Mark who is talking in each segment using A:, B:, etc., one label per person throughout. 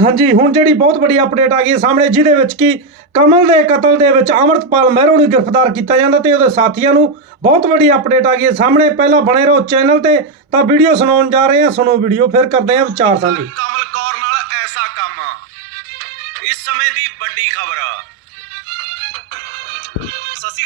A: ਹਾਂਜੀ ਹੁਣ ਜਿਹੜੀ ਬਹੁਤ ਵੱਡੀ ਅਪਡੇਟ ਆ ਗਈ ਹੈ ਸਾਹਮਣੇ ਜਿਹਦੇ ਵਿੱਚ ਕਿ ਕਮਲ ਦੇ ਕਤਲ ਦੇ ਵਿੱਚ ਅਮਰਤਪਾਲ ਮਹਿਰੋ ਨੂੰ ਗ੍ਰਿਫਤਾਰ ਕੀਤਾ ਜਾਂਦਾ ਤੇ ਉਹਦੇ ਸਾਥੀਆਂ ਨੂੰ ਬਹੁਤ ਵੱਡੀ ਅਪਡੇਟ ਆ ਗਈ ਹੈ ਸਾਹਮਣੇ। ਪਹਿਲਾਂ ਬਣੇ ਰਹੋ ਚੈਨਲ ਤੇ ਤਾਂ ਵੀਡੀਓ ਸੁਣਾਉਣ ਜਾ ਰਹੇ ਹਾਂ ਸੁਣੋ ਵੀਡੀਓ ਫਿਰ ਕਰਦੇ ਹਾਂ ਵਿਚਾਰ ਸਾਂਝੇ।
B: ਕਮਲ ਕੌਰ ਨਾਲ ਐਸਾ ਕੰਮ। ਇਸ ਸਮੇਂ ਦੀ ਵੱਡੀ ਖਬਰ।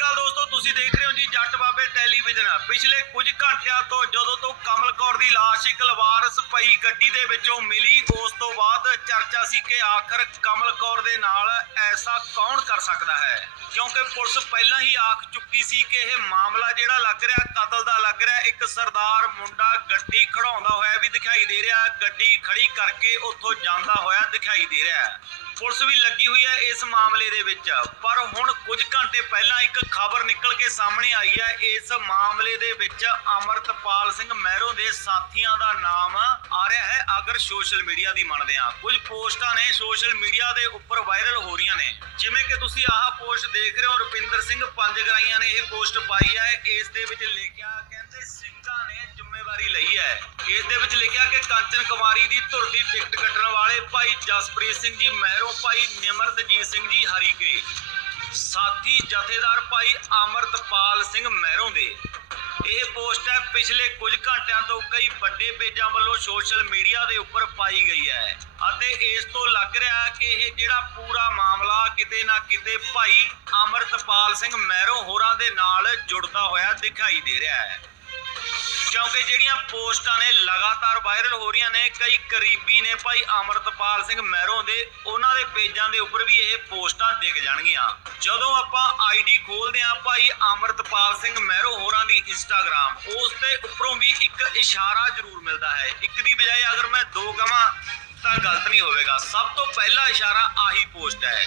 B: ਅਕਾਲ ਦੋਸਤੋ, ਤੁਸੀਂ ਦੇਖ ਰਹੇ ਹੋ ਜੀ ਜੱਟ ਬਾਬੇ ਟੈਲੀਵਿਜ਼ਨ ਪਿਛਲੇ ਕੁਝ ਘੰਟਿਆਂ ਤੋਂ ਜਦੋਂ ਤੋਂ ਕਮਲ ਕੌਰ ਦੀ ਲਾਸ਼ ਇੱਕ ਲਵਾਰਸ ਪਈ ਗੱਡੀ ਦੇ ਵਿੱਚੋਂ ਮਿਲੀ, ਉਸ ਤੋਂ ਬਾਅਦ ਚਰਚਾ ਸੀ ਕਿ ਆਖਰ ਕਮਲ ਕੌਰ ਦੇ ਨਾਲ ਐਸਾ ਕੌਣ ਕਰ ਸਕਦਾ ਹੈ? ਕਿਉਂਕਿ ਪੁਲਿਸ ਪਹਿਲਾਂ ਹੀ ਆਖ ਚੁੱਕੀ ਸੀ ਕਿ ਇਹ ਮਾਮਲਾ ਜਿਹੜਾ ਲੱਗ ਰਿਹਾ, ਕਤਲ ਦਾ ਲੱਗ ਰਿਹਾ, ਇੱਕ ਸਰਦਾਰ ਮੁੰਡਾ ਗੱਡੀ ਖੜਾਉਂਦਾ ਹੋਇਆ ਵੀ ਦਿਖਾਈ ਦੇ ਰਿਹਾ, ਗੱਡੀ ਖੜੀ ਕਰਕੇ ਉੱਥੋਂ ਜਾਂਦਾ ਹੋਇਆ ਦਿਖਾਈ ਦੇ ਰਿਹਾ। ਪੁਲਿਸ ਵੀ ਲੱਗੀ ਹੋਈ ਹੈ ਇਸ ਮਾਮਲੇ ਦੇ ਵਿੱਚ। ਪਰ ਹੁਣ ਕੁਝ ਘੰਟੇ ਪਹਿਲਾਂ ਇੱਕ ਖਬਰ ਨਿਕਲ ਕੇ ਸਾਹਮਣੇ ਆਈ ਹੈ। ਇਸ ਮਾਮਲੇ ਦੇ ਵਿੱਚ ਅਮਰਤਪਾਲ ਸਿੰਘ ਮਹਿਰੋ ਦੇ ਸਾਥੀਆਂ ਦਾ ਨਾਮ ਆ ਰਿਹਾ ਹੈ। ਅਗਰ ਸੋਸ਼ਲ ਮੀਡੀਆ ਦੀ ਮੰਨਦੇ ਹਾਂ। ਕੁਝ ਪੋਸਟਾਂ ਨੇ ਸੋਸ਼ਲ ਮੀਡੀਆ ਦੇ ਉੱਪਰ ਵਾਇਰਲ ਹੋ ਰਹੀਆਂ ਨੇ। ਜਿਵੇਂ ਕਿ ਤੁਸੀਂ ਆਹ ਪੋਸਟ ਦੇਖ ਰਹੇ ਹੋ, ਰੁਪਿੰਦਰ ਸਿੰਘ ਪੰਜਗਰਾਈਆਂ ਨੇ ਇਹ ਪੋਸਟ ਪਾਈ ਹੈ। ਇਸ ਦੇ ਵਿੱਚ ਲਿਖਿਆ, ਕਹਿੰਦੇ ਸਿੰਘਾਂ ਨੇ ਜ਼ਿੰਮੇਵਾਰੀ ਲਈ ਹੈ। ਇਸ ਦੇ ਵਿੱਚ ਲਿਖਿਆ ਕਿ ਕਾਂਚਨ ਕੁਮਾਰੀ ਦੀ ਧੁਰ ਦੀ ਟਿਕਟ ਕੱਟਣ ਵਾਲੇ ਭਾਈ ਜਸਪ੍ਰੀਤ ਸਿੰਘ ਜੀ, ਮਹਿਰੋਂ ਭਾਈ ਨਿਮਰਤਜੀਤ ਸਿੰਘ ਜੀ, ਹਰੀਕੇ। ਸਾਥੀ ਜਥੇਦਾਰ ਭਾਈ ਅਮਰਤਪਾਲ ਸਿੰਘ ਮਹਿਰੋਂ ਦੇ। ਇਹ ਪੋਸਟ ਹੈ, ਪਿਛਲੇ ਕੁਝ ਘੰਟਿਆਂ ਤੋਂ ਕਈ ਵੱਡੇ ਪੇਜਾਂ ਵੱਲੋਂ ਸੋਸ਼ਲ ਮੀਡੀਆ ਦੇ ਉੱਪਰ ਪਾਈ ਗਈ ਹੈ ਅਤੇ ਇਸ ਤੋਂ ਲੱਗ ਰਿਹਾ ਹੈ ਕਿ ਇਹ ਜਿਹੜਾ ਪੂਰਾ ਮਾਮਲਾ ਕਿਤੇ ਨਾ ਕਿਤੇ ਭਾਈ ਅਮਰਤਪਾਲ ਸਿੰਘ ਮਹਿਰੋਂ ਹੋਰਾਂ ਦੇ ਨਾਲ ਜੁੜਦਾ ਹੋਇਆ ਦਿਖਾਈ ਦੇ ਰਿਹਾ ਹੈ। ਕਿਉਂਕਿ ਜਿਹੜੀਆਂ ਪੋਸਟਾਂ ਨੇ ਲਗਾਤਾਰ ਵਾਇਰਲ ਹੋ ਰਹੀਆਂ ਨੇ, ਕਈ ਕਰੀਬੀ ਨੇ ਭਾਈ ਅਮਰਤਪਾਲ ਸਿੰਘ ਮਹਿਰੋਂ ਦੇ, ਉਹਨਾਂ ਦੇ ਪੇਜਾਂ ਦੇ ਉੱਪਰ ਵੀ ਇਹ ਪੋਸਟਾਂ ਦਿਖ ਜਾਣਗੀਆਂ। ਜਦੋਂ ਆਪਾਂ ਆਈਡੀ ਖੋਲਦੇ ਹਾਂ ਭਾਈ ਅਮਰਤਪਾਲ ਸਿੰਘ ਮਹਿਰੋਂ ਹੋਰਾਂ ਦੀ ਇੰਸਟਾਗ੍ਰam ਉਸ ਦੇ ਉੱਪਰੋਂ ਵੀ ਇੱਕ ਇਸ਼ਾਰਾ ਜ਼ਰੂਰ ਮਿਲਦਾ ਹੈ। ਇੱਕ ਦੀ ਬਜਾਏ ਅਗਰ ਮੈਂ ਦੋ ਕਵਾਂ ਤਾਂ ਗਲਤ ਨਹੀਂ ਹੋਵੇਗਾ। ਸਭ ਤੋਂ ਪਹਿਲਾ ਇਸ਼ਾਰਾ ਆਹੀ ਪੋਸਟ ਹੈ।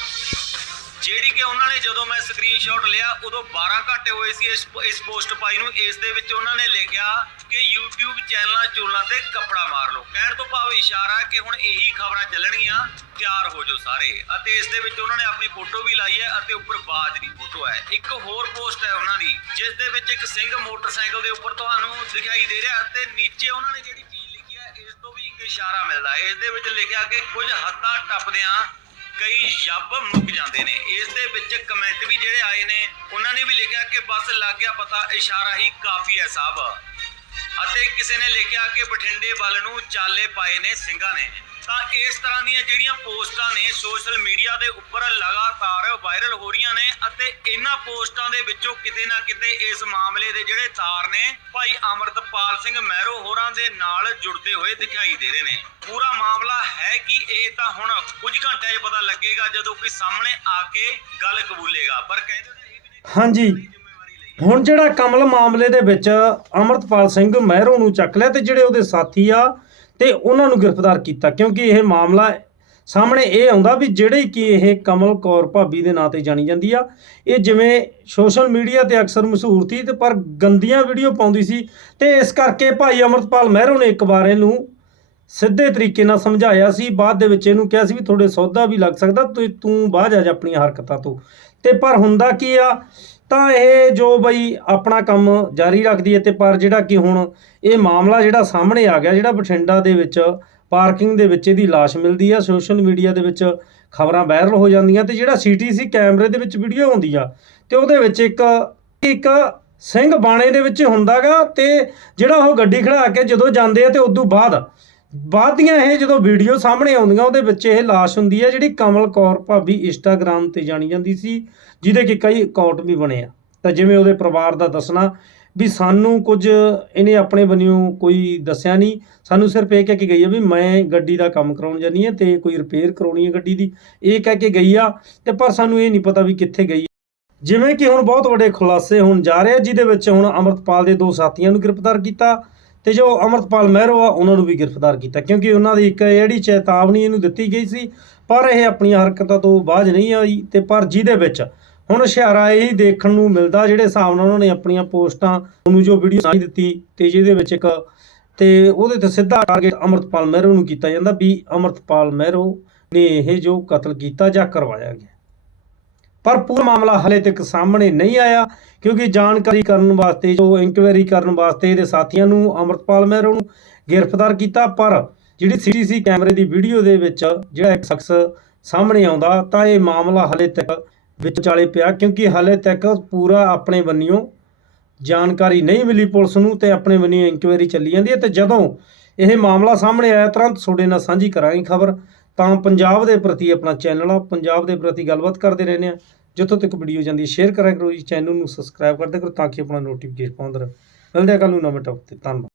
B: ਜਿਹੜੀ ਕਿ ਉਹਨਾਂ ਨੇ ਜਦੋਂ ਮੈਂ ਸਕਰੀਨਸ਼ਾਟ ਲਿਆ, ਉਦੋਂ 12 ਘੰਟੇ ਹੋਏ ਸੀ ਇਸ ਇਸ ਪੋਸਟ ਪਾਈ ਨੂੰ। ਇਸ ਦੇ ਵਿੱਚ ਉਹਨਾਂ ਨੇ ਲਿਖਿਆ ਕਿ YouTube ਚੈਨਲਾਂ ਚੂਲਾਂ ਤੇ ਕੱਪੜਾ ਮਾਰ ਲਓ। ਕਹਿਣ ਤੋਂ ਭਾਵ ਇਸ਼ਾਰਾ ਕਿ ਹੁਣ ਇਹੀ ਖਬਰਾਂ ਚੱਲਣਗੀਆਂ, ਤਿਆਰ ਹੋ ਜਾਓ ਸਾਰੇ। ਅਤੇ ਇਸ ਦੇ ਵਿੱਚ ਉਹਨਾਂ ਨੇ ਆਪਣੀ ਫੋਟੋ ਵੀ ਲਾਈ ਹੈ ਅਤੇ ਉੱਪਰ ਬਾਜ ਦੀ ਫੋਟੋ ਹੈ। ਇੱਕ ਹੋਰ ਪੋਸਟ ਹੈ ਉਹਨਾਂ ਦੀ, ਜਿਸ ਦੇ ਵਿੱਚ ਇੱਕ ਸਿੰਘ ਮੋਟਰਸਾਈਕਲ ਦੇ ਉੱਪਰ ਤੁਹਾਨੂੰ ਦਿਖਾਈ ਦੇ ਰਿਹਾ ਤੇ ਨੀਚੇ ਉਹਨਾਂ ਨੇ ਜਿਹੜੀ ਚੀਜ਼ ਲਿਖੀ ਹੈ, ਇਸ ਤੋਂ ਵੀ ਇੱਕ ਇਸ਼ਾਰਾ ਮਿਲਦਾ ਹੈ। ਇਸ ਦੇ ਵਿੱਚ ਲਿਖਿਆ ਕਿ ਕੁਝ ਹੱਦਾਂ ਟੱਪਦਿਆਂ ਕਈ ਜੱਬ ਮੁੱਕ ਜਾਂਦੇ ਨੇ। ਇਸ ਦੇ ਵਿੱਚ ਕਮੈਂਟ ਵੀ ਜਿਹੜੇ ਆਏ ਨੇ, ਉਹਨਾਂ ਨੇ ਵੀ ਲਿਖਿਆ ਕਿ ਬਸ ਲੱਗ ਗਿਆ ਪਤਾ, ਇਸ਼ਾਰਾ ਹੀ ਕਾਫੀ ਹੈ ਸਾਹਿਬ। ਅਤੇ ਕਿਸੇ ਨੇ ਲਿਖਿਆ ਕਿ ਬਠਿੰਡੇ ਵੱਲ ਨੂੰ ਚਾਲੇ ਪਾਏ ਨੇ ਸਿੰਘਾਂ ਨੇ। ਤਾਂ ਇਸ ਤਰ੍ਹਾਂ ਦੀਆਂ ਜਿਹੜੀਆਂ ਪੋਸਟਾਂ ਨੇ ਸੋਸ਼ਲ ਮੀਡੀਆ ਦੇ ਉੱਪਰ ਲਗਾਤਾਰ ਵਾਇਰਲ ਹੋ ਰਹੀਆਂ ਨੇ ਅਤੇ ਇਹਨਾਂ ਪੋਸਟਾਂ ਦੇ ਵਿੱਚੋਂ ਕਿਤੇ ਨਾ ਕਿਤੇ ਇਸ ਮਾਮਲੇ ਦੇ ਜਿਹੜੇ ਤਾਰ ਨੇ ਭਾਈ ਅਮਰਤਪਾਲ ਸਿੰਘ ਮਹਿਰੋ ਹੋਰਾਂ ਦੇ ਨਾਲ ਜੁੜਦੇ ਹੋਏ ਦਿਖਾਈ ਦੇ ਰਹੇ ਨੇ। ਪੂਰਾ ਮਾਮਲਾ ਹੈ ਕਿ ਇਹ ਤਾਂ ਹੁਣ ਕੁਝ ਘੰਟਿਆਂ 'ਚ ਪਤਾ ਲੱਗੇਗਾ ਜਦੋਂ ਕੋਈ ਸਾਹਮਣੇ ਆ ਕੇ ਗੱਲ ਕਬੂਲੇਗਾ। ਪਰ ਕਹਿੰਦੇ
A: ਹਾਂਜੀ। ਹੁਣ ਜਿਹੜਾ ਕਮਲ ਮਾਮਲੇ ਦੇ ਵਿੱਚ ਅਮਰਤਪਾਲ ਸਿੰਘ ਮਹਿਰੋ ਨੂੰ ਚੱਕ ਲਿਆ ਤੇ ਜਿਹੜੇ ਉਹਦੇ ਸਾਥੀ ਆ ਤੇ ਉਹਨਾਂ ਨੂੰ ਗ੍ਰਿਫਤਾਰ ਕੀਤਾ, ਕਿਉਂਕਿ ਇਹ ਮਾਮਲਾ ਸਾਹਮਣੇ ਇਹ ਆਉਂਦਾ ਵੀ ਜਿਹੜੇ ਕਿ ਇਹ ਕਮਲ ਕੌਰ ਭਾਬੀ ਦੇ ਨਾਂ ਤੇ ਜਾਣੀ ਜਾਂਦੀ ਆ, ਇਹ ਜਿਵੇਂ ਸੋਸ਼ਲ ਮੀਡੀਆ ਤੇ ਅਕਸਰ ਮਸ਼ਹੂਰ ਸੀ ਤੇ ਪਰ ਗੰਦੀਆਂ ਵੀਡੀਓ ਪਾਉਂਦੀ ਸੀ ਤੇ ਇਸ ਕਰਕੇ ਭਾਈ ਅਮਰਤਪਾਲ ਮਹਿਰੋ ਨੇ ਇੱਕ ਵਾਰ ਇਹਨੂੰ ਸਿੱਧੇ ਤਰੀਕੇ ਨਾਲ ਸਮਝਾਇਆ ਸੀ, ਬਾਅਦ ਦੇ ਵਿੱਚ ਇਹਨੂੰ ਕਿਹਾ ਸੀ ਵੀ ਤੁਹਾਡੇ ਸੌਦਾ ਵੀ ਲੱਗ ਸਕਦਾ, ਤੂੰ ਤੂੰ ਬਾਹਰ ਜਾ ਜਾ ਆਪਣੀਆਂ ਹਰਕਤਾਂ ਤੋਂ। ਤੇ ਪਰ ਹੁੰਦਾ ਕੀ ਆ ਤਾਂ ਇਹ ਜੋ ਬਈ ਆਪਣਾ ਕੰਮ ਜਾਰੀ ਰੱਖਦੀ ਹੈ ਤੇ ਪਰ ਜਿਹੜਾ ਕਿ ਹੁਣ ਇਹ ਮਾਮਲਾ ਜਿਹੜਾ ਸਾਹਮਣੇ ਆ ਗਿਆ, ਜਿਹੜਾ ਬਠਿੰਡਾ ਦੇ ਵਿੱਚ ਪਾਰਕਿੰਗ ਦੇ ਵਿੱਚ ਇਹਦੀ ਲਾਸ਼ ਮਿਲਦੀ ਆ, ਸੋਸ਼ਲ ਮੀਡੀਆ ਦੇ ਵਿੱਚ ਖਬਰਾਂ ਵਾਇਰਲ ਹੋ ਜਾਂਦੀਆਂ ਤੇ ਜਿਹੜਾ ਸੀਟੀਸੀ ਕੈਮਰੇ ਦੇ ਵਿੱਚ ਵੀਡੀਓ ਹੁੰਦੀ ਆ ਤੇ ਉਹਦੇ ਵਿੱਚ ਇੱਕ ਇੱਕ ਸਿੰਘ ਬਾਣੇ ਦੇ ਵਿੱਚ ਹੁੰਦਾਗਾ ਤੇ ਜਿਹੜਾ ਉਹ ਗੱਡੀ ਖੜਾ ਕੇ ਜਦੋਂ ਜਾਂਦੇ ਆ ਤੇ ਉਦੋਂ ਬਾਅਦ ਬਾਅਦ ਦੀਆਂ ਇਹ ਜਦੋਂ ਵੀਡੀਓ ਸਾਹਮਣੇ ਆਉਂਦੀਆਂ, ਉਹਦੇ ਵਿੱਚ ਇਹ ਲਾਸ਼ ਹੁੰਦੀ ਹੈ ਜਿਹੜੀ ਕਮਲ ਕੌਰ ਭਾਬੀ ਇੰਸਟਾਗ੍ਰam ਤੇ ਜਾਣੀ ਜਾਂਦੀ ਸੀ, ਜਿਹਦੇ ਕਿ ਕਈ ਅਕਾਊਂਟ ਵੀ ਬਣੇ ਆ। ਤਾਂ ਜਿਵੇਂ ਉਹਦੇ ਪਰਿਵਾਰ ਦਾ ਦੱਸਣਾ ਵੀ ਸਾਨੂੰ ਕੁਝ ਇਹਨੇ ਆਪਣੇ ਬੰਨਿਓ ਕੋਈ ਦੱਸਿਆ ਨਹੀਂ। ਸਾਨੂੰ ਸਿਰਫ ਇਹ ਕਹਿ ਕੇ ਗਈ ਆ ਵੀ ਮੈਂ ਗੱਡੀ ਦਾ ਕੰਮ ਕਰਾਉਣ ਜਾਨੀ ਹੈ ਤੇ ਕੋਈ ਰਿਪੇਅਰ ਕਰਾਉਣੀ ਹੈ ਗੱਡੀ ਦੀ। ਇਹ ਕਹਿ ਕੇ ਗਈ ਆ ਤੇ ਪਰ ਸਾਨੂੰ ਇਹ ਨਹੀਂ ਪਤਾ ਵੀ ਕਿੱਥੇ ਗਈ। ਜਿਵੇਂ ਕਿ ਹੁਣ ਬਹੁਤ ਵੱਡੇ ਖੁਲਾਸੇ ਹੋਣ ਜਾ ਰਹੇ ਆ, ਜਿਹਦੇ ਵਿੱਚ ਹੁਣ ਅਮਰਤਪਾਲ ਦੇ ਦੋ ਸਾਥੀਆਂ ਨੂੰ ਗ੍ਰਿਫਤਾਰ ਕੀਤਾ। ਤੇ ਜੋ ਅਮਰਤਪਾਲ ਮਹਿਰੋ ਆ, ਉਹਨਾਂ ਨੂੰ ਵੀ ਗ੍ਰਿਫਤਾਰ ਕੀਤਾ, ਕਿਉਂਕਿ ਉਹਨਾਂ ਦੀ ਇੱਕ ਜਿਹੜੀ ਚੇਤਾਵਨੀ ਇਹਨੂੰ ਦਿੱਤੀ ਗਈ ਸੀ, ਪਰ ਇਹ ਆਪਣੀਆਂ ਹਰਕਤਾਂ ਤੋਂ ਬਾਜ਼ ਨਹੀਂ ਆਈ, ਤੇ ਪਰ ਜਿਹਦੇ ਵਿੱਚ ਹੁਣ ਇਸ਼ਾਰਾ ਇਹੀ ਦੇਖਣ ਨੂੰ ਮਿਲਦਾ, ਜਿਹੜੇ ਹਿਸਾਬ ਨਾਲ ਉਹਨਾਂ ਨੇ ਆਪਣੀਆਂ ਪੋਸਟਾਂ ਨੂੰ ਜੋ ਵੀਡੀਓ ਸਾਂਝ ਦਿੱਤੀ, ਤੇ ਜਿਹਦੇ ਵਿੱਚ ਇੱਕ, ਤੇ ਉਹਦੇ ਤੇ ਸਿੱਧਾ ਟਾਰਗੇਟ ਅਮਰਤਪਾਲ ਮਹਿਰੋ ਨੂੰ ਕੀਤਾ ਜਾਂਦਾ ਵੀ ਅਮਰਤਪਾਲ ਮਹਿਰੋ ਨੇ ਇਹ ਜੋ ਕਤਲ ਕੀਤਾ ਜਾਂ ਕਰਵਾਇਆ ਗਿਆ। ਪਰ ਪੂਰਾ ਮਾਮਲਾ ਹਲੇ ਤੱਕ ਸਾਹਮਣੇ ਨਹੀਂ ਆਇਆ, ਕਿਉਂਕਿ ਜਾਣਕਾਰੀ ਕਰਨ ਵਾਸਤੇ, ਜੋ ਇਨਕੁਆਇਰੀ ਕਰਨ ਵਾਸਤੇ ਇਹਦੇ ਸਾਥੀਆਂ ਨੂੰ ਅਮਰਤਪਾਲ ਮਹਿਰੋ ਨੂੰ ਗ੍ਰਿਫਤਾਰ ਕੀਤਾ, ਪਰ ਜਿਹੜੀ ਸੀਸੀਟੀਵੀ ਕੈਮਰੇ ਦੀ ਵੀਡੀਓ ਦੇ ਵਿੱਚ ਜਿਹੜਾ ਇੱਕ ਸ਼ਖਸ ਸਾਹਮਣੇ ਆਉਂਦਾ, ਤਾਂ ਇਹ ਮਾਮਲਾ ਹਲੇ ਤੱਕ ਵਿਚਾਲੇ ਪਿਆ, ਕਿਉਂਕਿ ਹਲੇ ਤੱਕ ਪੂਰਾ ਆਪਣੇ ਬੰਨਿਓ ਜਾਣਕਾਰੀ ਨਹੀਂ ਮਿਲੀ ਪੁਲਿਸ ਨੂੰ ਤੇ ਆਪਣੇ ਬੰਨਿਓ ਇਨਕੁਆਇਰੀ ਚੱਲੀ ਜਾਂਦੀ ਹੈ ਤੇ ਜਦੋਂ ਇਹ ਮਾਮਲਾ ਸਾਹਮਣੇ ਆਇਆ, ਤੁਰੰਤ ਤੁਹਾਡੇ ਨਾਲ ਸਾਂਝੀ ਕਰਾਂਗੇ ਖਬਰ। ਤਾਂ ਪੰਜਾਬ ਦੇ ਪ੍ਰਤੀ ਆਪਣਾ ਚੈਨਲ ਆ, ਪੰਜਾਬ ਦੇ ਪ੍ਰਤੀ ਗੱਲਬਾਤ ਕਰਦੇ ਰਹਿੰਦੇ ਆ ਜਿੱਥੋਂ ਤੱਕ ਵੀਡੀਓ ਜਾਂਦੀ ਹੈ ਸ਼ੇਅਰ ਕਰਿਆ ਕਰੋ ਜੀ ਚੈਨਲ ਨੂੰ ਸਬਸਕ੍ਰਾਈਬ ਕਰਦੇ ਕਰੋ ਤਾਂ ਕਿ ਆਪਣਾ ਨੋਟੀਫਿਕੇਸ਼ਨ ਪਾਉਂਦਾ ਰਹੋ। ਮਿਲਦੇ ਆ ਕੱਲ ਨੂੰ ਨਵੇਂ ਟੌਪ ਤੇ। ਧੰਨਵਾਦ।